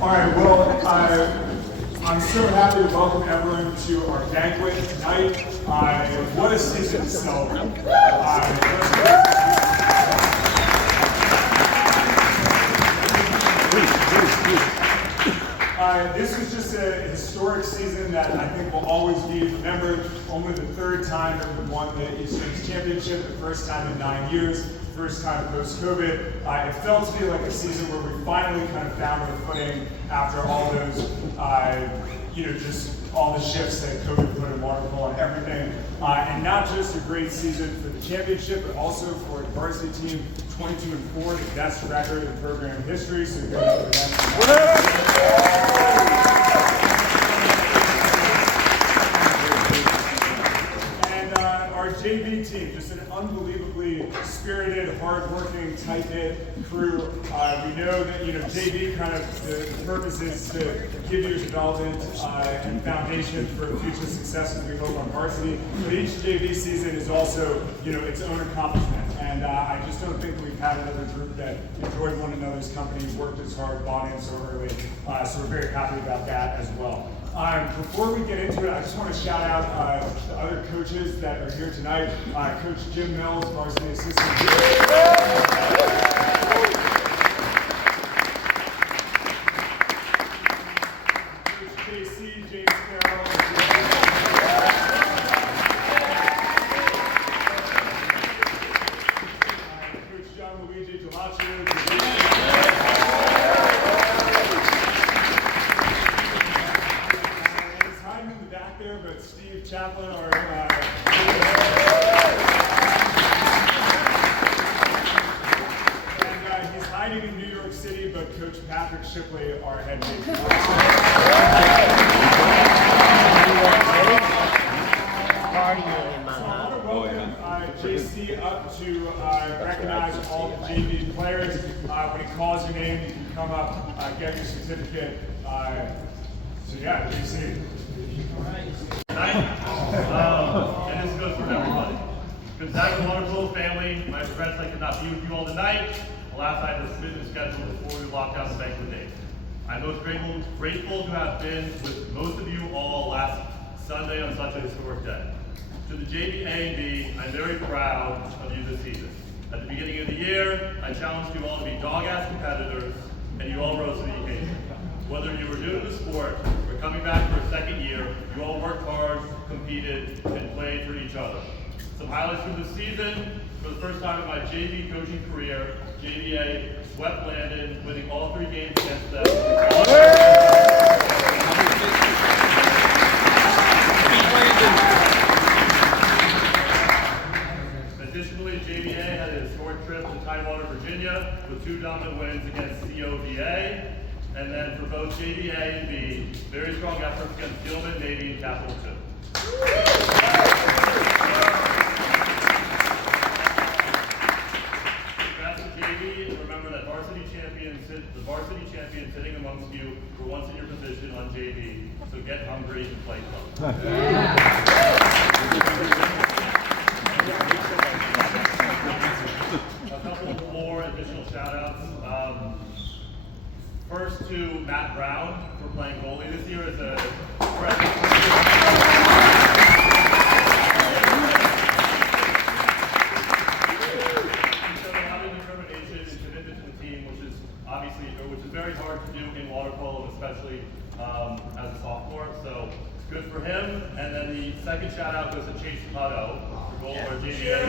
All right, well, I'm so happy to welcome everyone to our banquet tonight. What a season to celebrate. This was just a historic season that I think will always be remembered. Only the third time that we won the Eastern Championship, the first time in 9 years, first time post-COVID. It felt to me like a season where we finally kind of found our footing after all those, just all the shifts that COVID put in water polo and everything. And not just a great season for the championship, but also for the varsity team, 22-4, the best record in program history. So good for them. Our JV team, just an unbelievably spirited, hard-working, tight-knit crew. We know that JV kind of the purpose is to give you a development and foundation for future successes we hope on varsity. But each JV season is also its own accomplishment, and I just don't think we've had another group that enjoyed one another's company, worked as hard, bought in so early. So we're very happy about that as well. Before we get into it, I just want to shout out the other coaches that are here tonight. Coach Jim Mills, varsity assistant. Coach JC, James Carroll. Coach John Luigi Delaccio. But Steve Chaplin, and he's hiding in New York City, but Coach Coach Shipley, our head coach. JC up to recognize all the JV players. When he calls your name, you can come up, get your certificate. So yeah, JC. Tonight, and this goes for everybody. Gonzaga Water Polo family, my regrets I could not be with you all tonight. Alas, I had to spin the schedule before we locked down the banquet date. I'm most grateful to have been with most of you all last Sunday on such a historic day. To the JV A and B, I'm very proud of you this season. At the beginning of the year, I challenged you all to be dog-ass competitors, and you all rose to the occasion. Whether you were new to the sport or coming back for a second year, you all worked hard, competed, and played for each other. Some highlights from the season: for the first time in my JV coaching career, JVA swept Landon, winning all 3 games against them. Additionally, JVA had a historic trip to Tidewater, Virginia, with 2 dominant wins against COVA. And then for both JVA and B, very strong efforts against Gilman, Navy, and Capital II. Congrats to JV, remember that the varsity champion sitting amongst you were once in your position on JV, so get hungry and play tough. A couple more additional shout-outs. First to Matt Brown for playing goalie this year as a freshman. So having determination and commitment to the team, which is very hard to do in water polo, especially as a sophomore. So good for him. And then the second shout out goes to Chase Hutto for goal for JVA.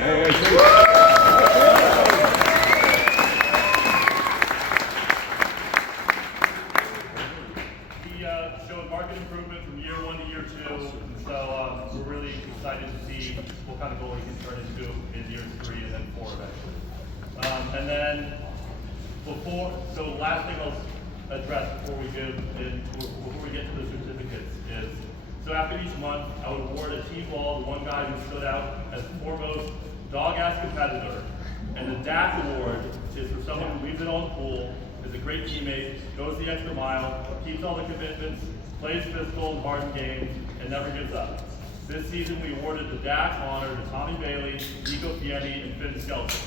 Showed market improvement from year 1 to year 2, so we're really excited to see what kind of goal he can turn into in years 3 and then 4 eventually. And then last thing I'll address before we get to the certificates is, so after each month, I would award a team ball to one guy who stood out as the foremost dog-ass competitor, and the DAC award is for someone who leaves it on the pool, is a great teammate, goes the extra mile, keeps all the commitments, plays physical and hard in games, and never gives up. This season, we awarded the DAC honor to Tommy Bailey, Nico Pieni, and Finn Skelton.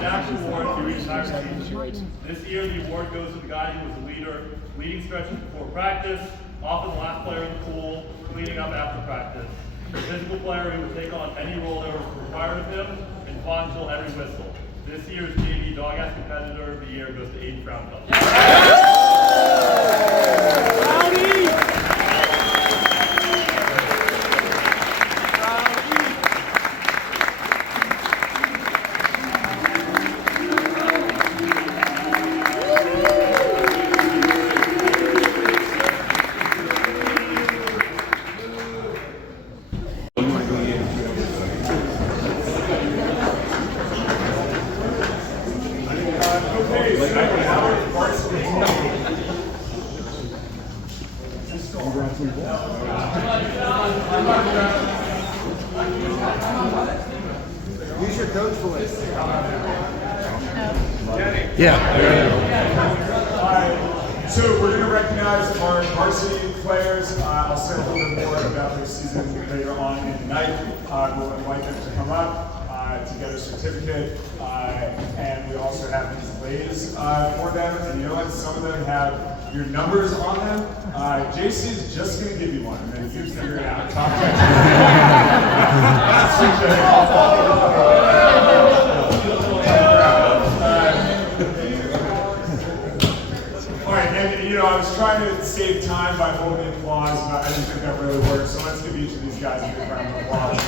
National award to each entire team. This year, the award goes to the guy who was the leader, leading stretches before practice, often the last player in the pool, cleaning up after practice. The physical player who would take on any role that was required of him, and fought until every whistle. This year's JV Dog-Ass Competitor of the Year goes to Aiden Browncup. Use your coach voice. Yeah. So we're going to recognize our varsity players. I'll say a little bit more about their season later on in the night. We'll invite them to come up to get a certificate. And we also have these lays for them. And you know what? Some of them have your numbers on them. JC is just going to give you one, and then you figure it out. Talk to all right, and you know, I was trying to save time by holding applause, but I didn't think that really worked. So let's give each of these guys a big round of applause.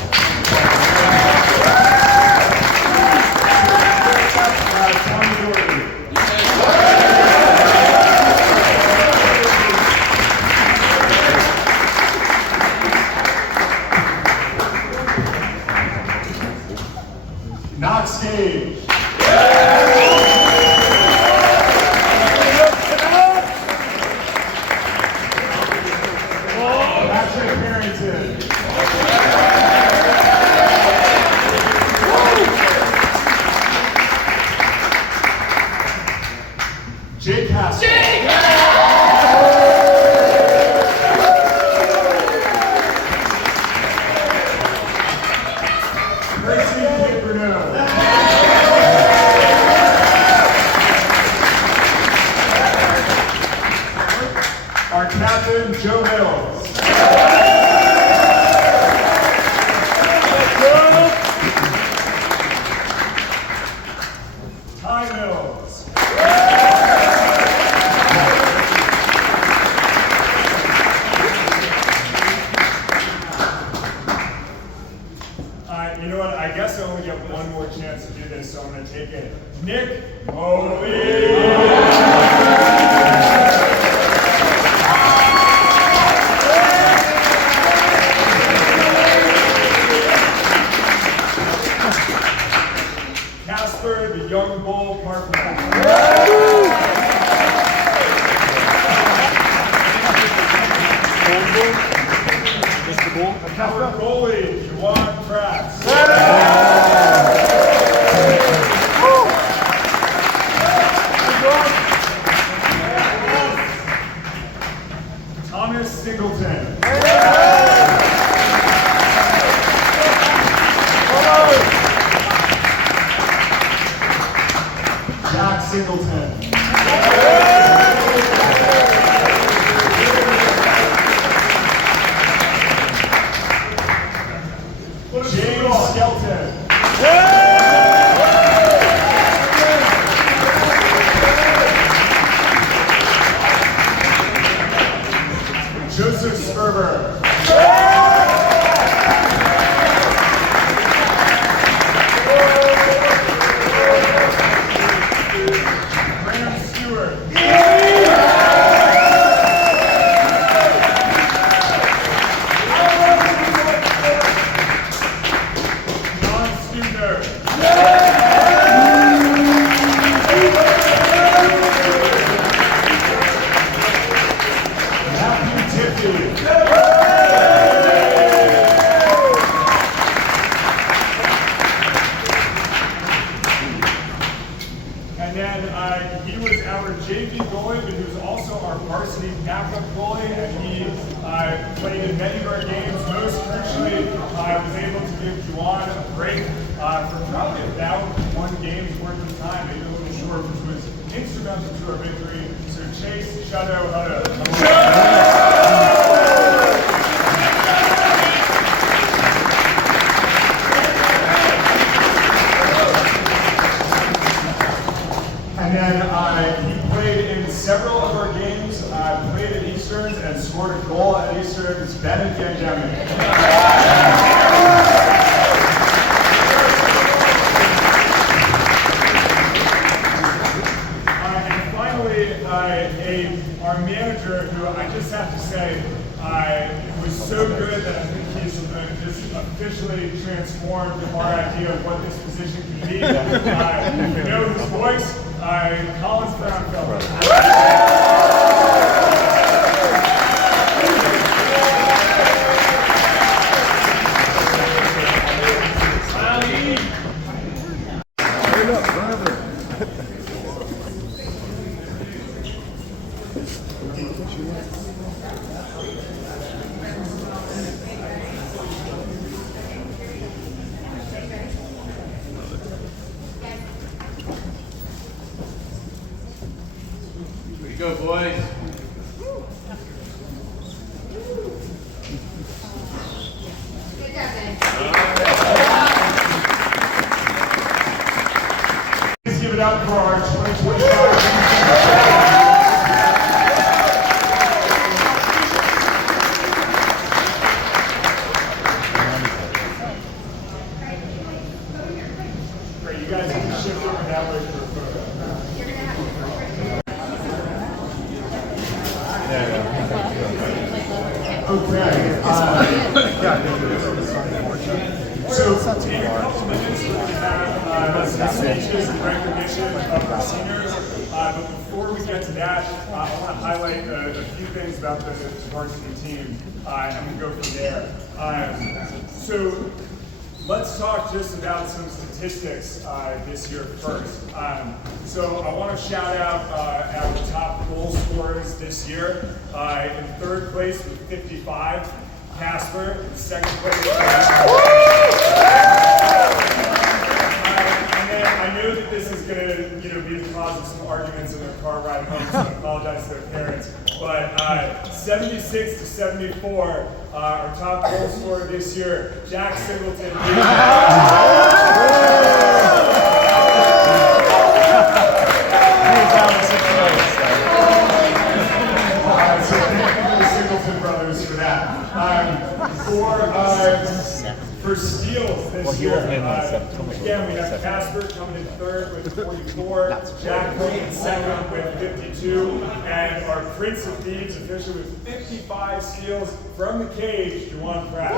Knox Gage. Patrick Harrington. Jake Haskell. Our captain, Joe Mills. Ty Mills. You know what? I guess I only get one more chance to do this, so I'm going to take it. Nick Mobley. The Young Bull Park. Mr. Bull. Our goalie, Juwan Kratz. Thomas Singleton. Jack Singleton. James Skelton. Joseph Sperber. And then he was our JV goalie, but he was also our varsity backup goalie, and he played in many of our games. Most crucially, was able to give Juwan a break for probably about 1 game's worth of time, maybe a little short, which was instrumental to our victory. So Chase, Shadow, And then he played in several of our games, played at Easterns and scored a goal at Easterns. Ben again down there. And finally, our manager, who I just have to say was so good that I think he's just officially transformed our idea of what this position can be. You know his voice. Collins Brown Fellow. Here you go, boys. Good job, guys. Please give it up for our 2025. Great, you guys can shift over that way for a photo. You're gonna have to. Okay. So, in a couple minutes, we're going to have some speeches and recognition of our seniors. But before we get to that, I want to highlight a few things about the varsity team, and we go from there. So, let's talk just about some statistics this year first. So I want to shout out our top goal scorers this year. In 3rd place with 55, Casper. In 2nd place, and then I know that this is going to be the cause of some arguments in their car ride home, so I apologize to their parents. But 76 to 74, our top goal scorer this year, Jack Singleton. So thank you to the Singleton brothers for that. For steals this year, again, we have Casper coming in 3rd with 44, Jack coming in 2nd with 52, and our Prince of Thieves officially with 55 steals from the cage, Juwan Pratt.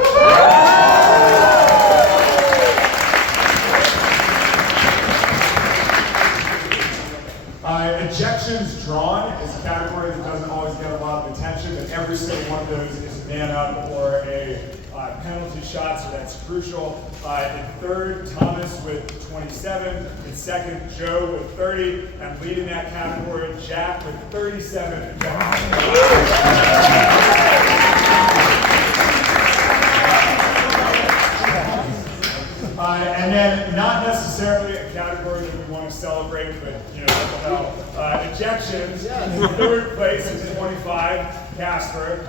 Ejections drawn is a category that doesn't always get a lot of attention, but every single one of those is a man up or a penalty shot, so that's crucial. In 3rd, Thomas with 27. In 2nd, Joe with 30. And leading that category, Jack with 37. And then, not necessarily a category that we want to celebrate, but ejections. In 3rd place with 25, Casper.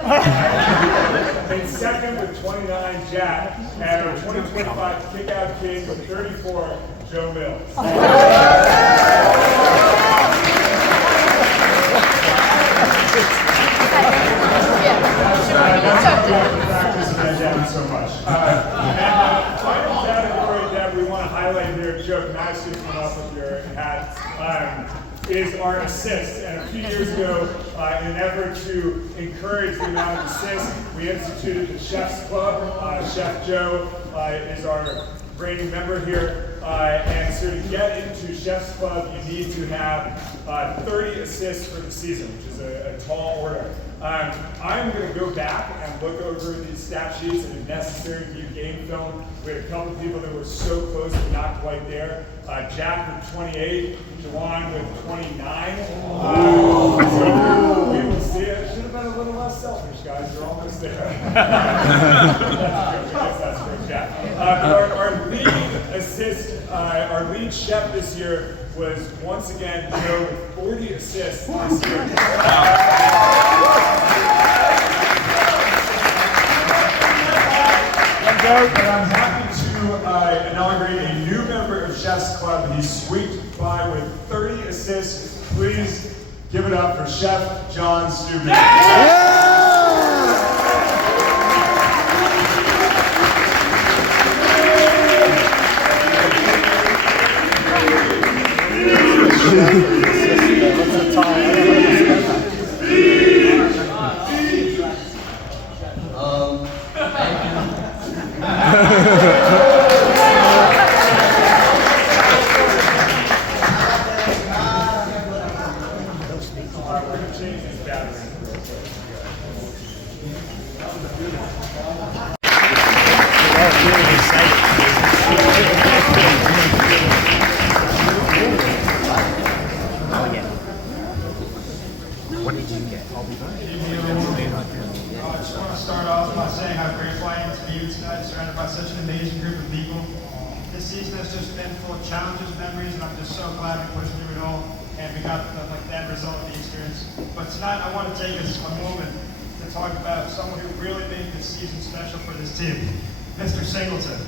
In 2nd with 29, Jack. And our 2025 kickout king with 34, Joe Mills. That's so much. And the final category that we want to highlight here, Joe, can I ask you to come up with your hat, is our assists. And a few years ago, in an effort to encourage the amount of assists, we instituted the Chef's Club. Chef Joe is our reigning member here. And so to get into Chef's Club, you need to have 30 assists for the season, which is a tall order. I'm going to go back and look over these stat sheets, and if necessary, view game film. We had a couple people that were so close but not quite there. Jack with 28, Juwan with 29. So we will see it. Should have been a little less selfish, guys. You're almost there. That's a joke. I guess that's for Jack. Our lead assist assist. Our lead chef this year was once again Joe with 40 assists this year. And I'm happy to inaugurate a new member of Chef's Club. He squeaked by with 30 assists. Please give it up for Chef John Stubbe. I just want to start off by saying how grateful I am to be here tonight, surrounded by such an amazing group of people. This season has just been full of challenges, memories, and I'm just so glad we pushed through it all, and we got the end result of the experience. But tonight, I want to take us a moment to talk about someone who really made this season special for this team, Mr. Singleton.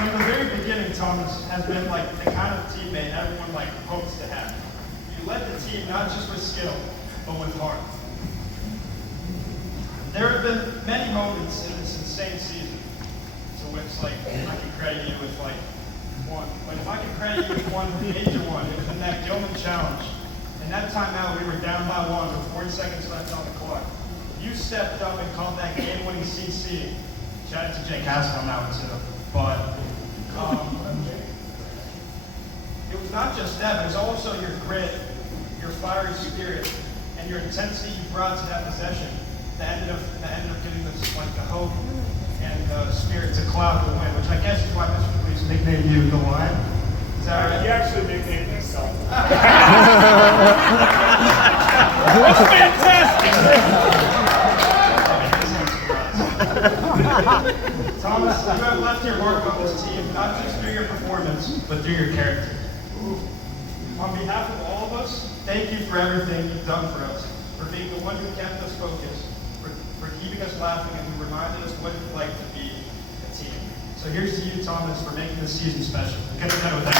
From the very beginning, Thomas has been like the kind of teammate everyone hopes to have. You led the team not just with skill, but with heart. There have been many moments in this insane season to which I can credit you with one. But if I can credit you with one major one, it was in that Gilman challenge. In that timeout, we were down by 1 with 40 seconds left on the clock. You stepped up and called that game-winning CC. Shout out to Jake Haskell on that one too. But it was not just that, but it was also your grit, your fiery spirit, and your intensity you brought to that possession that ended up giving us the hope and the spirit to cloud the win, which I guess is why Mr. Police nicknamed you the Lion. Is that right? He actually nicknamed himself. That's fantastic! Thomas, you have left your mark on this team, not just through your performance, but through your character. On behalf of all of us, thank you for everything you've done for us, for being the one who kept us focused, for keeping us laughing, and who reminded us what it's like to be a team. So here's to you, Thomas, for making this season special. Get it done with that.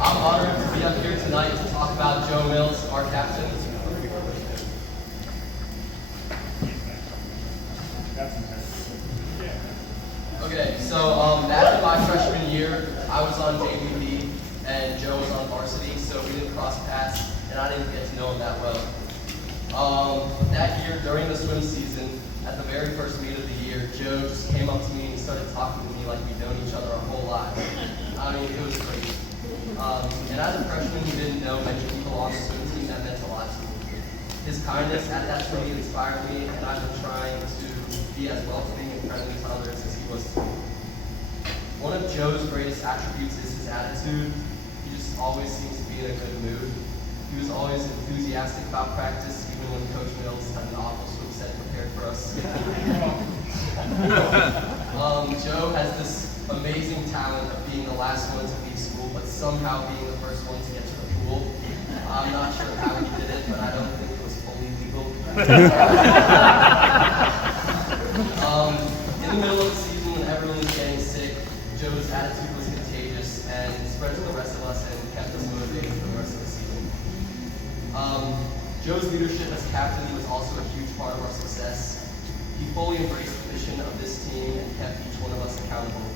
I'm honored to be up here tonight to talk about Joe Mills, our captain. Okay, so after my freshman year, I was on JVP and Joe was on varsity, so we didn't cross paths, and I didn't get to know him that well. That year, during the swim season, at the very first meet of the year, Joe just came up to me and he started talking to me like we'd known each other our whole lives. I mean, it was crazy. And as a freshman who didn't know many people on the swim team, that meant a lot to me. His kindness at that swim meet inspired me, and I've been trying to be as welcoming and friendly to others as he was to me. One of Joe's greatest attributes is his attitude. He just always seems to be in a good mood. He was always enthusiastic about practice, even when Coach Mills had an awful swim set prepared for us. Joe has this amazing talent of being the last one to leave school, but somehow being the first one to get to the pool. I'm not sure how he did it, but I don't think it was fully legal. In the middle of the season, when everyone was getting sick, Joe's attitude was contagious and spread to the rest of us and kept us motivated for the rest of the season. Joe's leadership as captain was also a huge part of our success. He fully embraced the mission of this team and kept each one of us accountable.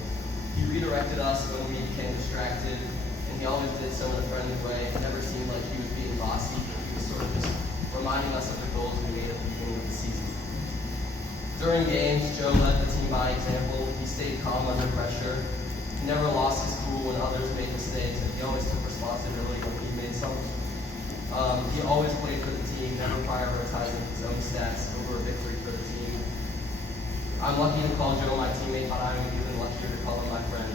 He redirected us when we became distracted, and he always did so in a friendly way. It never seemed like he was being bossy. sort of just reminding us of the goals we made at the beginning of the season. During games, Joe led the team by example. He stayed calm under pressure. He never lost his cool when others made mistakes, and he always took responsibility when he made some. He always played for the team, never prioritizing his own stats over a victory for the team. I'm lucky to call Joe my teammate, but I'm even luckier to call him my friend.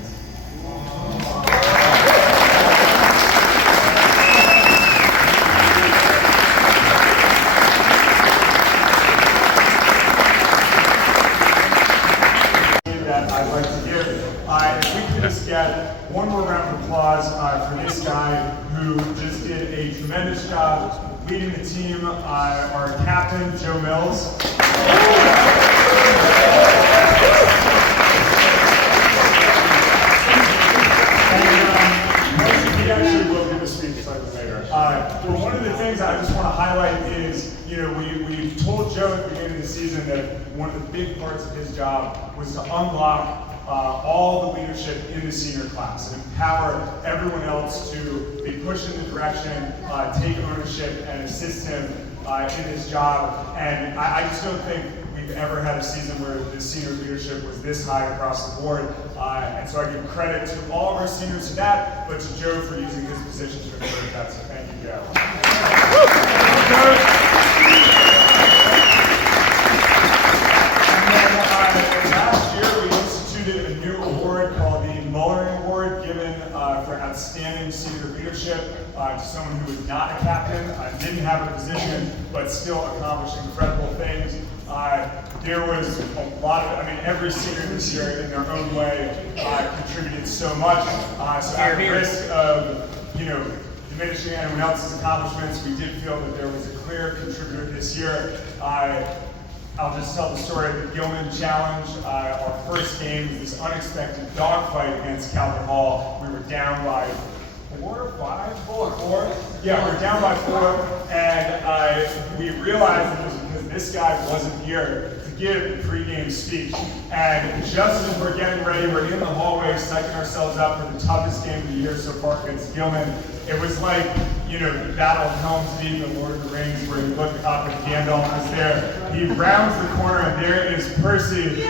That I'd like to give. If we could just get one more round of applause for this guy who just did a tremendous job leading the team, our captain, Joe Mills. He actually will give a speech slightly later. But one of the things I just want to highlight is, we told Joe at the beginning of the season that one of the big parts of his job was to unlock all the leadership in the senior class and empower everyone else to be pushed in the direction, take ownership, and assist him in his job. And I just don't think we've ever had a season where the senior leadership was this high across the board. And so I give credit to all of our seniors for that, but to Joe for using his position to encourage that. So thank you, Joe. Last year we instituted a new award called the Mullering Award, given for outstanding senior leadership to someone who was not a captain, didn't have a position, but still accomplished incredible things. There was a lot of, every senior this year in their own way contributed so much. So at the risk of, diminishing anyone else's accomplishments, we did feel that there was a clear contributor this year. I'll just tell the story of the Gilman Challenge. Our first game was this unexpected dogfight against Calvert Hall. We were down by 4 or 5? 4. Yeah, we were down by 4, and we realized it was because this guy wasn't here to give a pregame speech. And just as we're getting ready, we're in the hallway psyching ourselves up for the toughest game of the year so far against Gilman. It was like, the Battle of Helm's Deep in Lord of the Rings, where you look up and Gandalf is there. He rounds the corner, and there is Percy.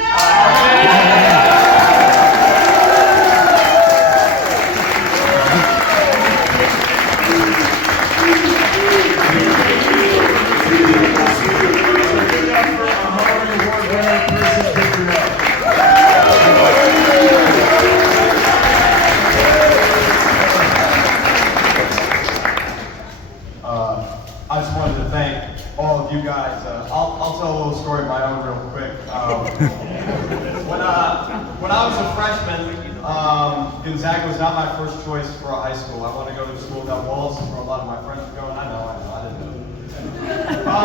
I just wanted to thank all of you guys. I'll tell a little story of my own real quick. When I was a freshman, Gonzaga was not my first choice for a high school. I wanted to go to a school without walls, where a lot of my friends were going. I know, I didn't know.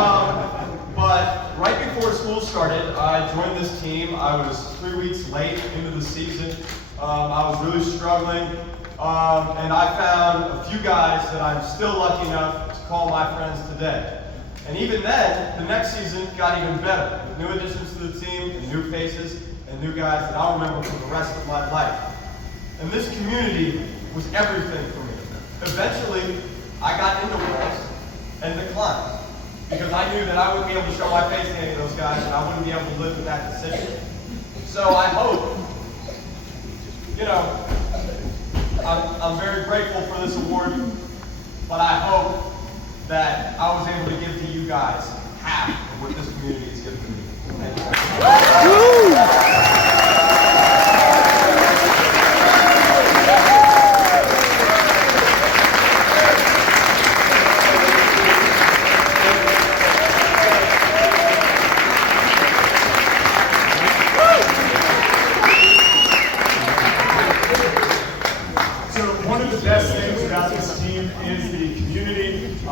But right before school started, I joined this team. I was 3 weeks late into the season. I was really struggling. And I found a few guys that I'm still lucky enough to call my friends today. And even then, the next season got even better. With new additions to the team, and new faces, and new guys that I'll remember for the rest of my life. And this community was everything for me. Eventually, I got into walls and declined. Because I knew that I wouldn't be able to show my face to any of those guys, and I wouldn't be able to live with that decision. So I hope, I'm very grateful for this award, but I hope that I was able to give to you guys half of what this community has given me. Thank you.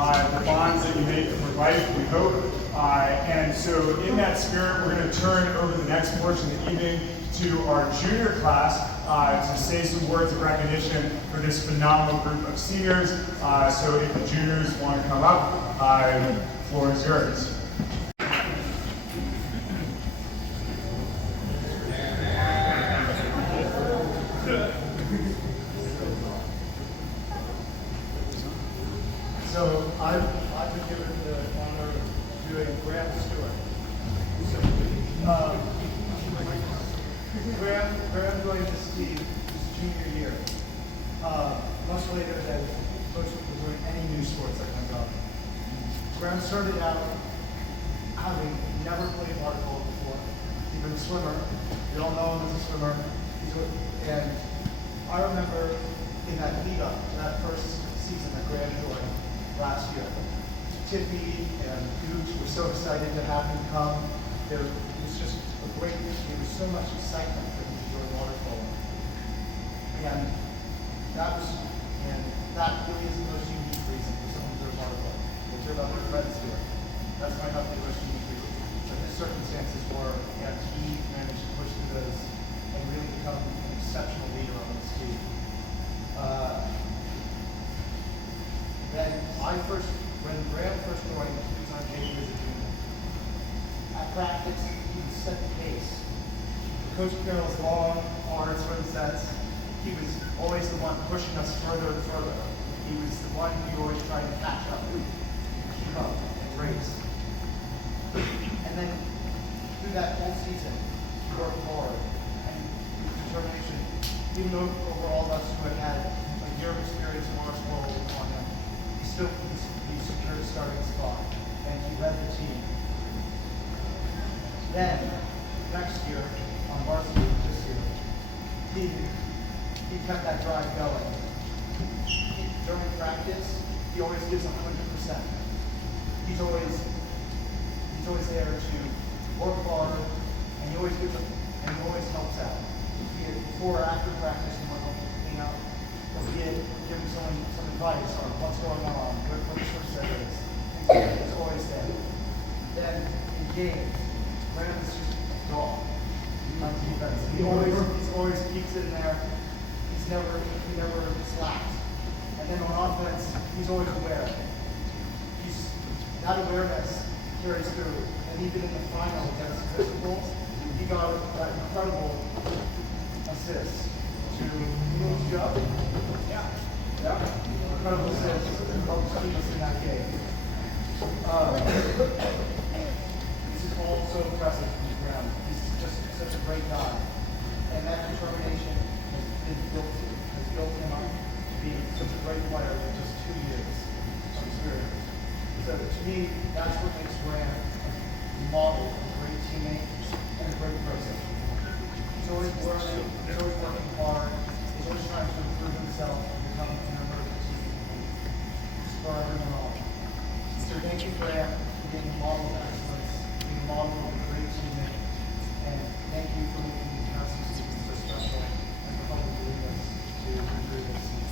The bonds that you make for life, we hope. And so in that spirit, we're going to turn over the next portion of the evening to our junior class to say some words of recognition for this phenomenal group of seniors. So if the juniors want to come up, the floor is yours. So I've been started out having never played water polo before. He'd been a swimmer. We all know him as a swimmer. And I remember in that lead up to that first season that Graham joined last year, Tiffy and Gooch were so excited to have him come. It was just a great, there was so much excitement for him to join water polo. And that really is the most unique reason for someone to join water polo. Which are other friends here. That's might not be the most unique reason. But his circumstances were, and he managed to push through those and really become an exceptional leader on this team. When Graham first joined, he was on JV as a junior. At practice, he would set the pace. Coach Carroll's long, hard swim sets, he was always the one pushing us further and further. He was the one who always tried to catch up, keep up, and race. And then through that whole season, he worked hard and with determination, even though over all of us who had a year of experience in water polo on him, he secured a starting spot and he led the team. Then, next year, on varsity this year, he kept that drive going. During practice, he always gives 100%. He's always there to work hard, and he always gives and he always helps out. Be it before or after practice, he might help clean up, or be it giving someone some advice on what's going on, what the swim set is. He's always there. Then in games, Graham is just a dog on defense. He's always keeps it in there. He never slacks. And then on offense, he's always aware. That awareness carries through. And even in the final against Physical, he got that incredible assist to move you up. Yeah. Incredible assist to help keep us in that game. This is all so impressive from Graham. He's just such a great guy. And that determination has built him up to be such a great player in just 2 years of experience. So to me, that's what makes Graham a model, a great teammate, and a great person. He's always learning, he's always working hard, he's always trying to improve himself and become a member of the team. For everyone on. So thank you, Graham, for being a model of excellence, being a model of a great teammate, and thank you for making these massive seasons so special, and for helping lead us to improve this season.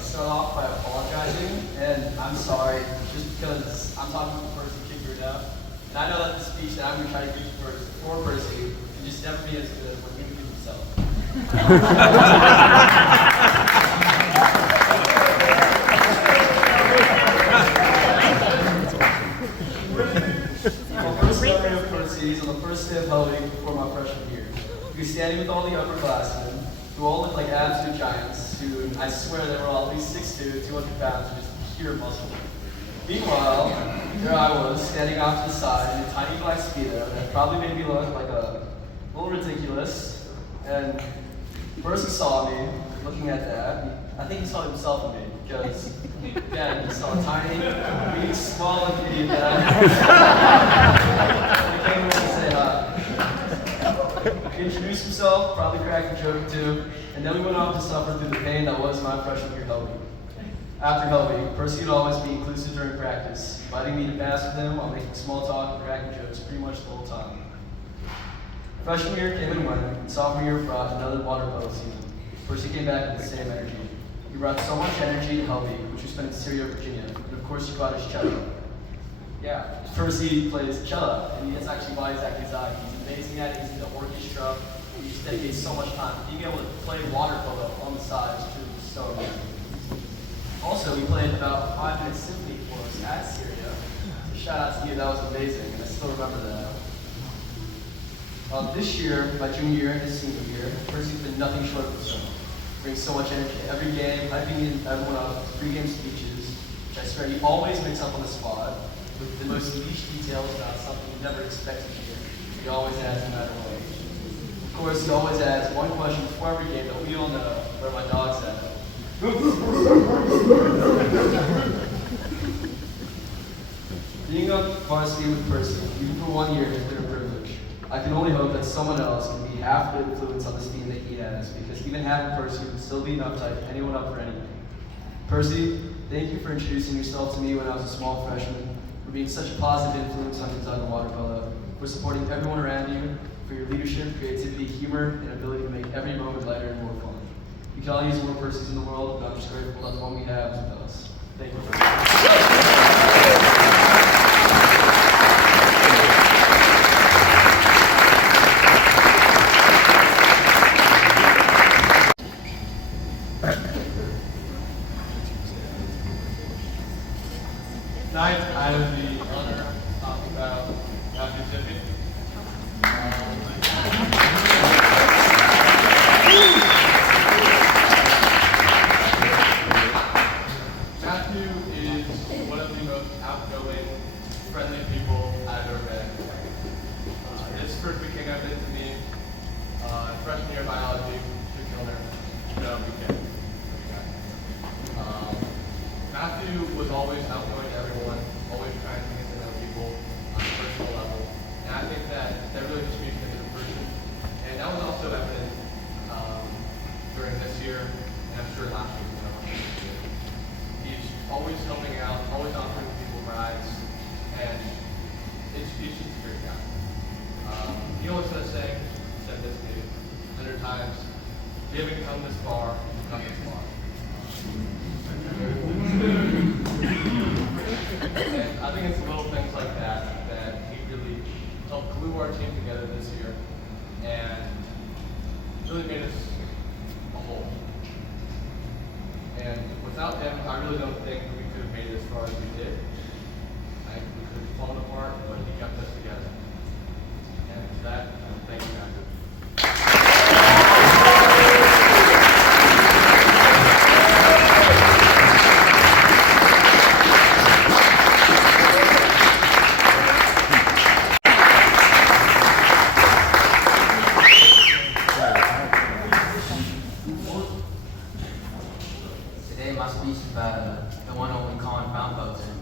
Start off by apologizing, and I'm sorry, just because I'm talking to the person who kicked her down. And I know that the speech that I'm going to try to give for Percy can just never be as good as what he can give himself. My first memory of Percy is on the first day of Hurray before my freshman year. He was standing with all the upperclassmen, who all looked like absolute giants, who I swear they were all at least 6'2", 200 pounds, just pure muscle. Meanwhile, there I was, standing off to the side in a tiny black Speedo that probably made me look like a little ridiculous. And Percy saw me looking at that. I think he saw himself in me, because, yeah, he saw a tiny, weak, small idiot that he came over to say hi. He introduced himself, probably cracked a joke or two, and then we went on to suffer through the pain that was my freshman year Hurray. After Hurray, Percy would always be inclusive during practice, inviting me to pass with him while making small talk and cracking jokes pretty much the whole time. Freshman year came and went, and sophomore year brought another water polo season. Percy came back with the same energy. He brought so much energy to Hurray, which we spent in Syria, Virginia, and of course he brought his cello. Yeah, Percy plays cello, and that's actually why he's at Gonzaga. He's amazing at it, he's in the orchestra, he just dedicates so much time. Being able to play water polo on the side is truly so amazing. Also, we played about 5 minute symphony for us at Syria. So shout out to you, that was amazing, and I still remember that. This year, my junior year and his senior year, Percy's been nothing short of himself. Brings so much energy to every game, hyping everyone up with pregame speeches, which I swear he always makes up on the spot, with the most niche details about something you never expected to hear. He always adds no matter what. Of course, he always adds one question before every game that we all know where my dog's at. Being on varsity with Percy, even for 1 year, has been a privilege. I can only hope that someone else can be half the influence on this team that he has, because even having Percy would still be enough to hype anyone up for anything. Percy, thank you for introducing yourself to me when I was a small freshman, for being such a positive influence on Gonzaga Water Polo, for supporting everyone around you, for your leadership, creativity, humor, and ability to make every moment lighter and more fun. We can all use more Percys in the world, but I'm just grateful that the one we have is with us. Thank you. Tonight, I have the honor of talking about Coach Shipley. Matthew is one of the most outgoing, friendly people I've ever met. This first weekend I've been to me, freshman year biology, no, we can't. Matthew was always outgoing to everyone, always trying to get to know people on a personal level. And I think that really just makes him as a person. And that was also evident during this year, and I'm sure last year when I went this year. He's always helping out, always offering people rides, and it's just a great guy. He always says saying, said this maybe 100 times, we haven't come this far, we've come this far. And I think it's little things like that that he really helped glue our team together this year and really made us a whole. And without him, I really don't think we could have made it as far as we did. We could have fallen apart, but he kept us together. And for that, thank you, Matthew. Today my speech is about the one only Colin found folks in.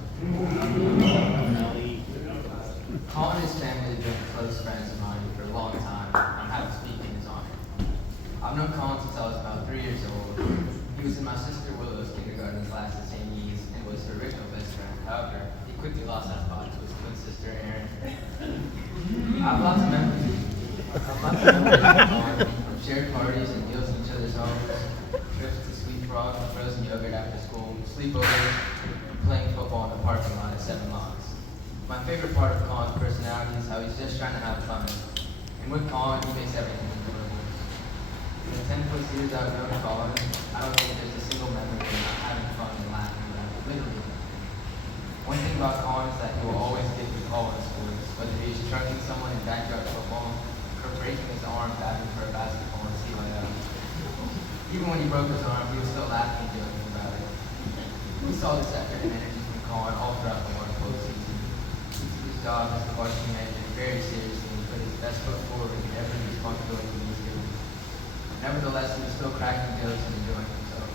Colin and his family have been close friends of mine for a long time. I'm happy to speak in his honor. I've known Colin since I was about 3 years old. He was in my sister Willow's kindergarten class at St. E's and was her original best friend. However, he quickly lost that spot to his twin sister Erin. I have lots of memories with Colin, from shared parties and meals in each other's homes, trips to Sweet Frog with frozen yogurt after school, sleepovers, and playing football in the parking lot at 7 Locks. My favorite part of Colin's personality is how he's just trying to have fun. And with Colin, he makes everything enjoyable. In the 10+ years I've known Colin, I don't think there's a single memory of not having fun and laughing about it, literally. One thing about Colin is that he will always give the call in sports, whether he's trunking someone in backyard football or breaking his arm batting for a basketball in CYO. Even when he broke his arm, he was still laughing and joking about it. We saw this effort and energy from Colin all throughout the water polo season. He took his job as the varsity manager very seriously and put his best foot forward in every responsibility he was given. Nevertheless, he was still cracking jokes and enjoying himself.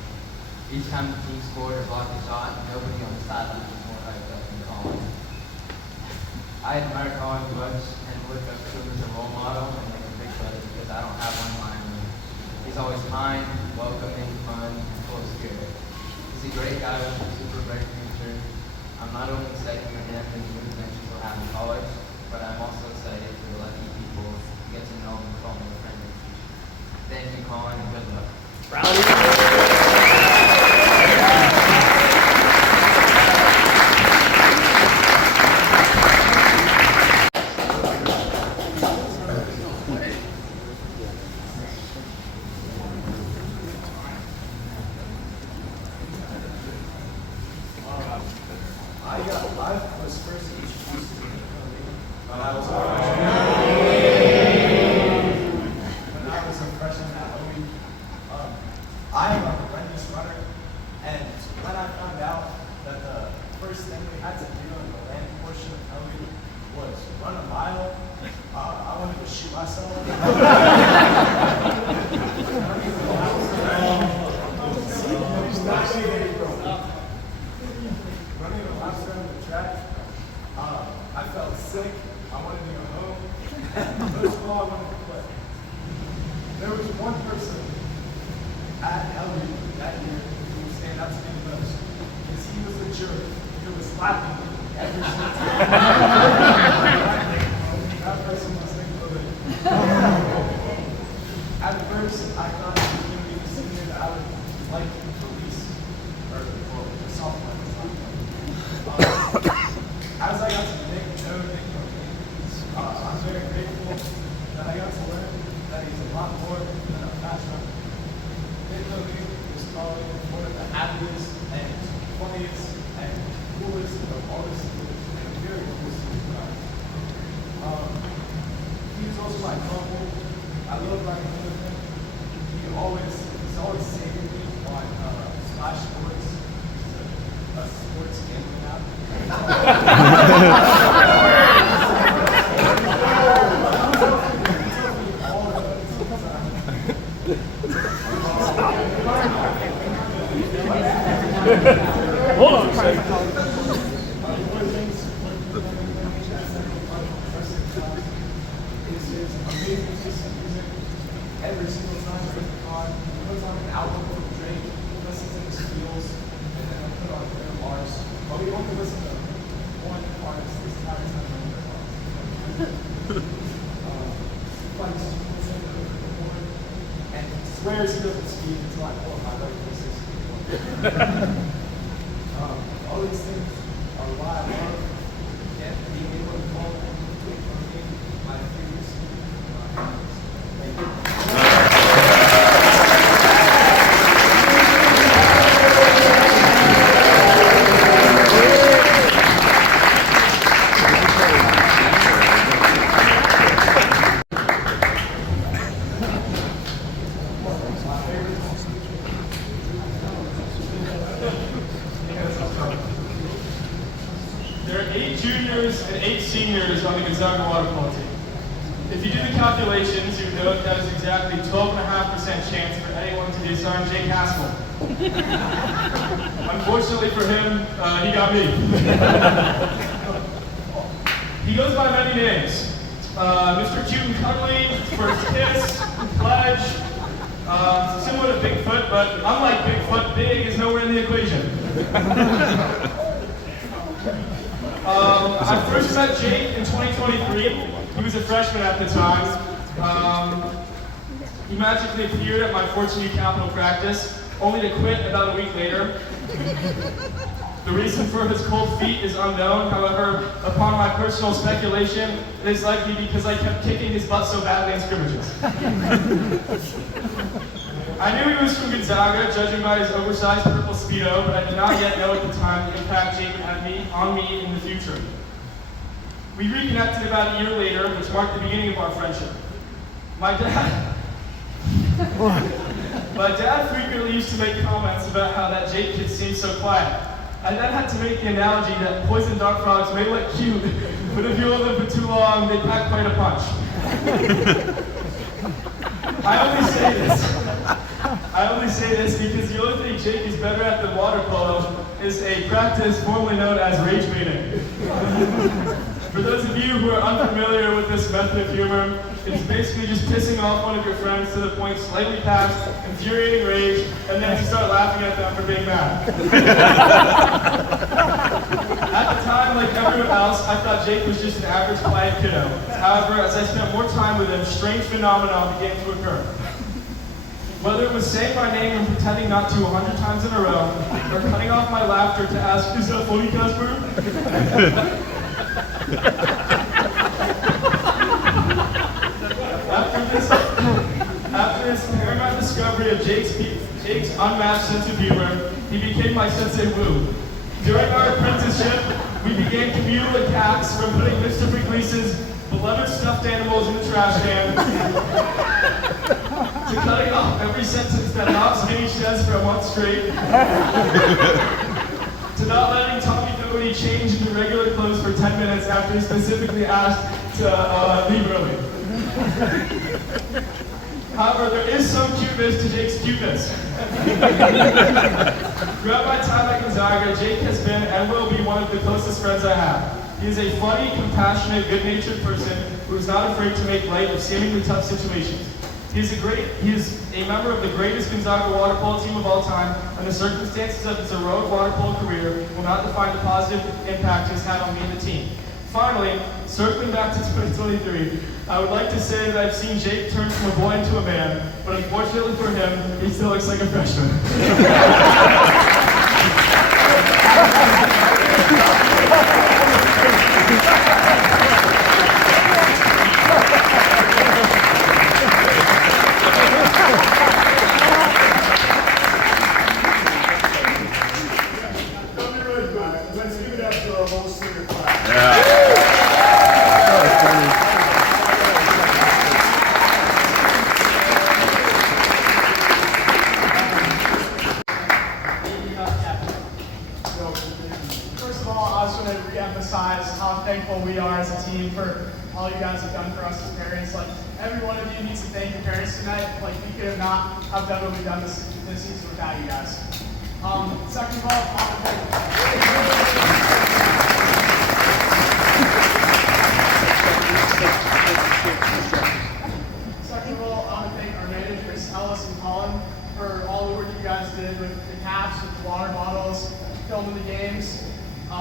Each time the team scored or blocked a shot, nobody on the sideline was more hyped up than Colin. I admire Colin much and look up to him as a role model and make a big brother because I don't have one in my own. He's always kind, welcoming, fun, and full of spirit. He's a great guy with a super bright future. I'm not only excited for him and the new adventures he'll have in college, but I'm also excited for the lucky people who get to know him and call him a friend in the future. Thank you, Colin, and good luck. I was first introduced to him when I was a freshman. I am a horrendous runner, and when I found out that the first thing we had to do in the land portion of Hurray was run a mile, I wanted to shoot myself. Running the last round of the track, I felt sick. I wanted to go home. Most of all, I wanted to quit. There was one person at Hurray that year who would stand up to me the most, because he was a jerk who was laughing every single time. That person was Nick Lillard. At first, I thought it was going to be the senior that I would like to release, or the sophomore. As I got to Nick know Nick Lillard, I'm very grateful that I got to learn that he's a lot more than a fast runner. Nick Lillard is probably one of the happiest and funniest and coolest of all the students, and very cool students. He was also my uncle. I love running with him. He's always saving me on Splash Sports, a sports gambling app. Hold on a second. Every single time I put the car, he puts on an album for Drake, listens to his feels, and then I put on their bars. But we only listen to one artist this entire time on their bars. Fights, listen to the board, and swears he doesn't speak until I pull up my right voices. All these things are why I love and being able to call my favorite student. Thank you. There are 8 juniors and 8 seniors on the Gonzaga Water Polo team. If you do the calculations, you know that is exactly 12.5% chance for anyone to disarm Jake Haskell. Unfortunately for him, he got me. He goes by many names. Mr. Cute and Cuddly, First Kiss, Pledge, similar to Bigfoot, but unlike Bigfoot, big is nowhere in the equation. I first met Jake in 2023. He was a freshman at the time. He magically appeared at my Fortune U Capital practice, only to quit about a week later. The reason for his cold feet is unknown. However, upon my personal speculation, it is likely because I kept kicking his butt so badly in scrimmages. I knew he was from Gonzaga, judging by his oversized purple Speedo, but I did not yet know at the time the impact Jake would have on me in the future. We reconnected about a year later, which marked the beginning of our friendship. My dad frequently used to make comments about how that Jake kid seemed so quiet. I then had to make the analogy that poison dart frogs may look cute, but if you hold them for too long, they pack quite a punch. I only say this because the only thing Jake is better at than water polo is a practice formerly known as rage baiting. For those of you who are unfamiliar with this method of humor, it's basically just pissing off one of your friends to the point slightly past infuriating rage, and then you start laughing at them for being mad. At the time, like everyone else, I thought Jake was just an average quiet kiddo. However, as I spent more time with him, strange phenomena began to occur. Whether it was saying my name and pretending not to 100 times in a row, or cutting off my laughter to ask, "Is that funny, Casper?" After his paramount discovery of Jake's unmatched sense of humor, he became my sensei Wu. During our apprenticeship, we began communal attacks from putting Mr. Puglisi's beloved stuffed animals in the trash can, to cutting off every sentence that Knobs H says for a month straight, to not letting Tommy Doherty change into regular clothes for 10 minutes after he specifically asked to leave early. However, there is some cuteness to Jake's cuteness. Throughout my time at Gonzaga, Jake has been and will be one of the closest friends I have. He is a funny, compassionate, good-natured person who is not afraid to make light of seemingly tough situations. He is a member of the greatest Gonzaga water polo team of all time, and the circumstances of his heroic water polo career will not define the positive impact he has had on me and the team. Finally, circling back to 2023, I would like to say that I've seen Jake turn from a boy into a man, but unfortunately for him, he still looks like a freshman. Let's give it up to our whole senior class. First of all, I just want to re-emphasize how thankful we are as a team for all you guys have done for us as parents. Like, every one of you needs to thank your parents tonight. Like, we could not have done what we've done this season without you guys. Second of all, I want to thank our managers, Ellis and Colin, for all the work you guys did with the caps, with the water bottles, filming the games. I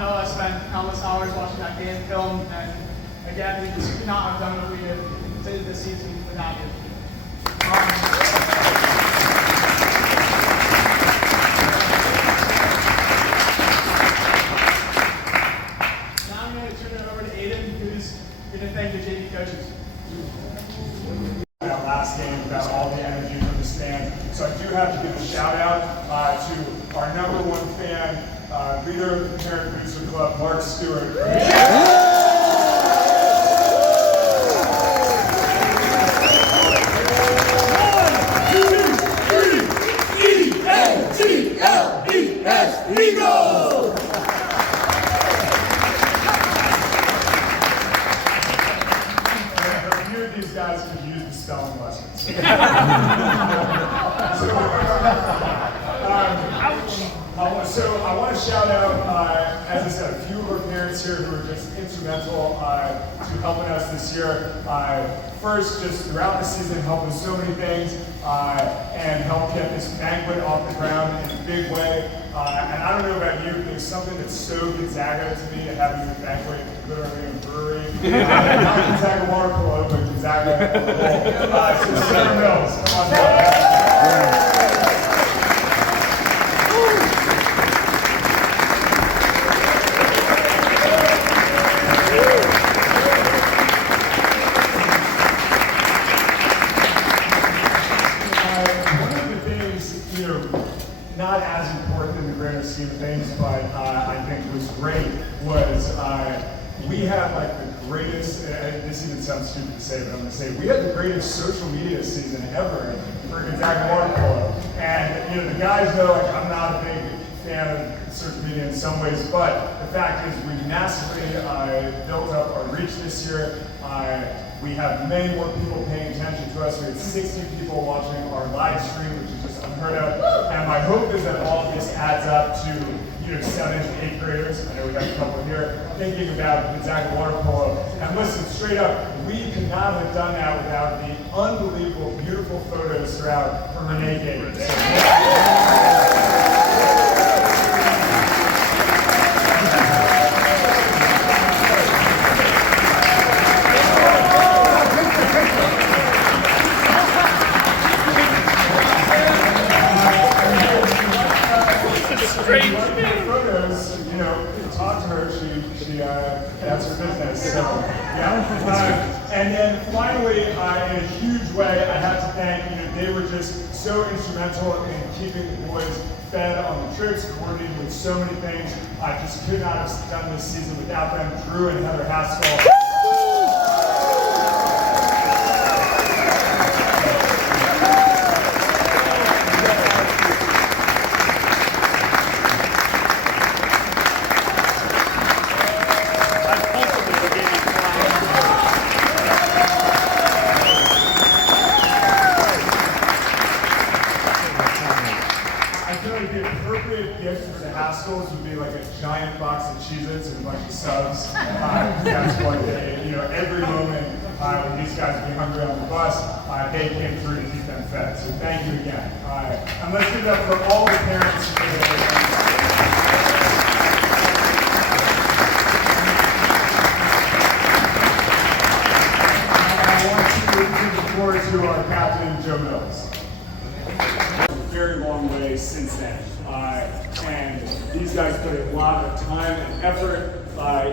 know I spent countless hours watching that game film, and again, we just could not have done what we did this season without you. Now I'm going to turn it over to Aiden, who's going to thank the JV coaches. That last game about all the energy from the stand. So I do have to give a shout out to our #1 fan, leader of the Parent Booster Club, Mark Stewart. These guys could use the spelling lessons. So I want to shout out, as I said, a few of our parents here who were just instrumental to helping us this year. First, just throughout the season, helping so many things and help get this banquet off the ground in a big way. And I don't know about you, but there's something that's so Gonzaga to me to have your banquet literally in Hurray. Not Gonzaga Water Polo, but Gonzaga so Center Mills, come on down. Not as important in the grander scheme of things, but I think was great was we had like the greatest, this even sounds stupid to say, but I'm going to say, we had the greatest social media season ever for Gonzaga Water Polo. And the guys know like I'm not a big fan of social media in some ways, but the fact is we massively built up our reach this year. We have many more people paying attention to us. We had 60 people watching our live stream, which is just unheard of. And my hope is that all of this adds up to 7th and 8th graders. I know we got a couple here thinking about Gonzaga Water Polo. And listen, straight up, we could not have done that without the unbelievable, beautiful photos throughout from Renee Gators. Photos, talk to her. She that's her business. So yeah. And then finally, in a huge way, I have to thank. They were just so instrumental in keeping the boys fed on the trips, coordinated with so many things. I just could not have done this season without them. Drew and Heather Haskell. I feel like the appropriate gift for the Haskells would be like a giant box of Cheez-Its and a bunch of subs. That's what they, every moment when these guys would be hungry on the bus, they came through to keep them fed. So thank you again. And let's give it up for all the parents who made it. To our captain, Joe Mills. A very long way since then. And these guys put a lot of time and effort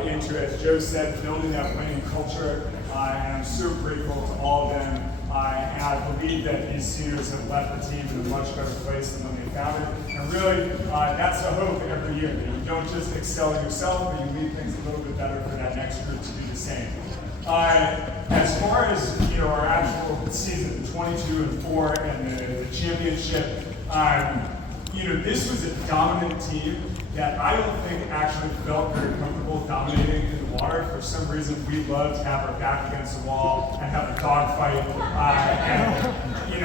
into, as Joe said, building that winning culture. And I'm so grateful to all of them. And I believe that these seniors have left the team in a much better place than when they found it. And really, that's the hope every year, that you don't just excel in yourself, but you leave things a little bit better for that next group to do the same. As far as our actual season, 22-4 and the championship, this was a dominant team that I don't think actually felt very comfortable dominating in the water. For some reason, we love to have our back against the wall and have a dogfight.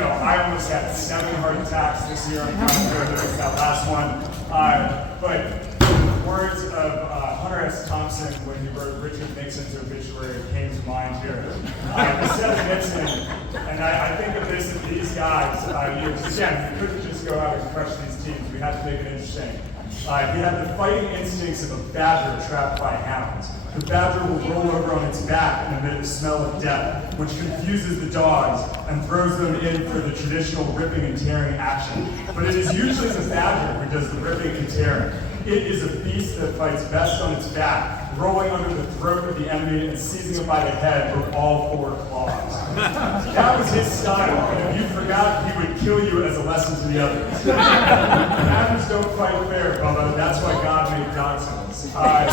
I almost had 7 heart attacks this year. I'm not sure there was that last one. But the words of Hunter S. Thompson when he wrote Richard Nixon's obituary came to mind here. Instead of Nixon, and I think of this as these guys, again, we couldn't just go out and crush these teams. We had to make it interesting. He had the fighting instincts of a badger trapped by hounds. The badger will roll over on its back and emit a smell of death, which confuses the dogs and throws them in for the traditional ripping and tearing action. But it is usually the badger who does the ripping and tearing. It is a beast that fights best on its back, rolling under the throat of the enemy and seizing it by the head with all 4 claws. That was his style, and if you forgot, he would kill you as a lesson to the others. Badgers don't fight fair, Bubba. That's why God made dachshunds. So I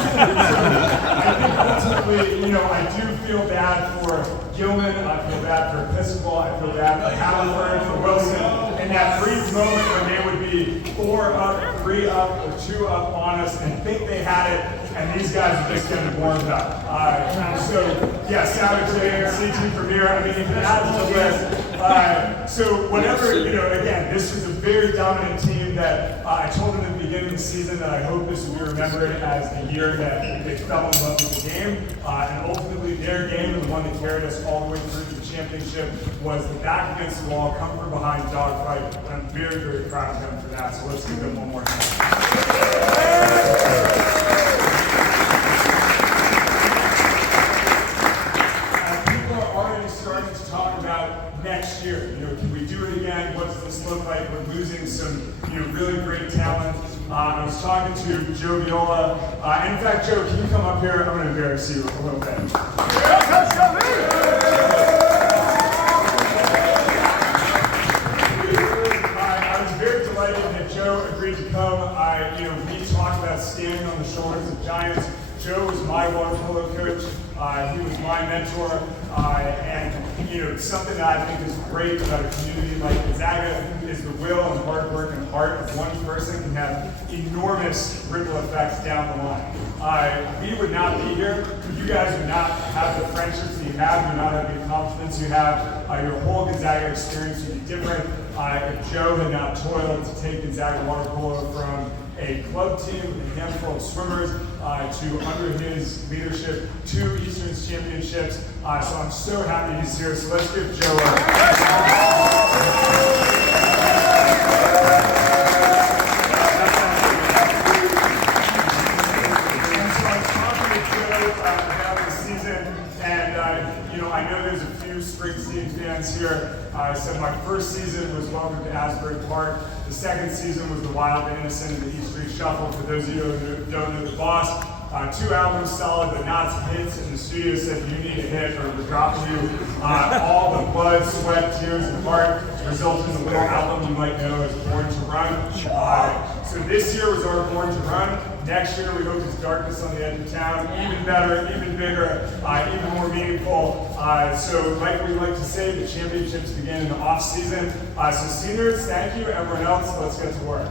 think ultimately, I do feel bad for Gilman, I feel bad for Episcopal, I feel bad for Halliburton, for Wilson. In that brief moment when they would be 4 up, 3 up, or 2 up on us and think they had it, and these guys are just getting warmed up. Savage CT Premier, you can add to the list. So whatever, again, this was a very dominant team that I told them at the beginning of the season that I hope this will be remembered as the year that they fell in love with the game. And ultimately their game, and the one that carried us all the way through to the championship, was the back against the wall, come from behind dogfight. And I'm very, very proud of them for that. So let's give them one more time. Next year, can we do it again? What does this look like? We're losing some, really great talent. I was talking to Joe Viola, and in fact, Joe, can you come up here? I'm going to embarrass you a little bit. I was very delighted that Joe agreed to come. We talked about standing on the shoulders of giants. Joe was my water polo coach. He was my mentor, and something that I think is great about a community like Gonzaga is the will and hard work and heart of one person can have enormous ripple effects down the line. We would not be here. You guys would not have the friendships that you have. You would not have the accomplishments you have. Your whole Gonzaga experience would be different if Joe had not toiled to take Gonzaga Water Polo from a club team with a handful of swimmers to, under his leadership, 2 Eastern's championships. So I'm so happy he's here. So let's give Joe a I know there's a few Springsteen fans here. So my first season was Welcome to Asbury Park. The second season was The Wild, the Innocent, and the E Street Shuffle. For those of you who don't know the boss, 2 albums solid, but not some hits. And the studio said you need a hit or we're dropping you. All the blood, sweat, tears, and heart resulted in the little album you might know as Born to Run. So this year was our Born to Run. Next year we hope it's Darkness on the Edge of Town. Even better, even bigger, even more meaningful. So like we like to say, the championships begin in the off season. So seniors, thank you. Everyone else, let's get to work.